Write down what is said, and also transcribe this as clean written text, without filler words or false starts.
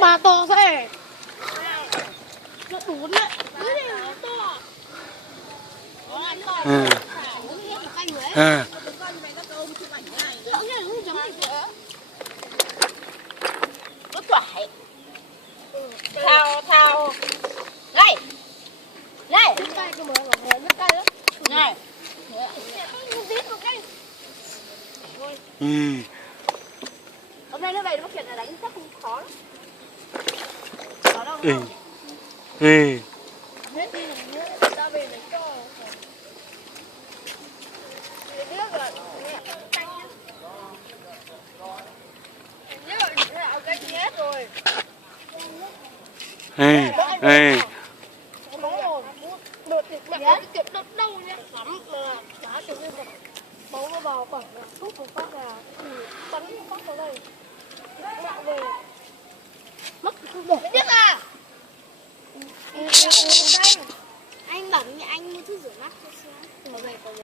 Mà to thế. Nó đúng đấy. Nó to. Nó toại. Thao. Đây. Đây. Nước cay cơ mà, nước cay lắm. Này. Hôm nay nó về nó kiện là đánh chắc không khó lắm. Khó đâu. Hết đi nữa, ta về đánh cho. Biết rồi. Canh nhá. Nhớ là cái nhét rồi. Đợt thì mẹ cái chuyện đợt đâu nhá. Sắm là giá cho cái vật. Bóng nó vào khoảng là thuốc một phát là bắn phát vào đây. Mẹ về. Mất không đổ. Biết à? Anh bảo anh mua thuốc rửa mắt cho xem.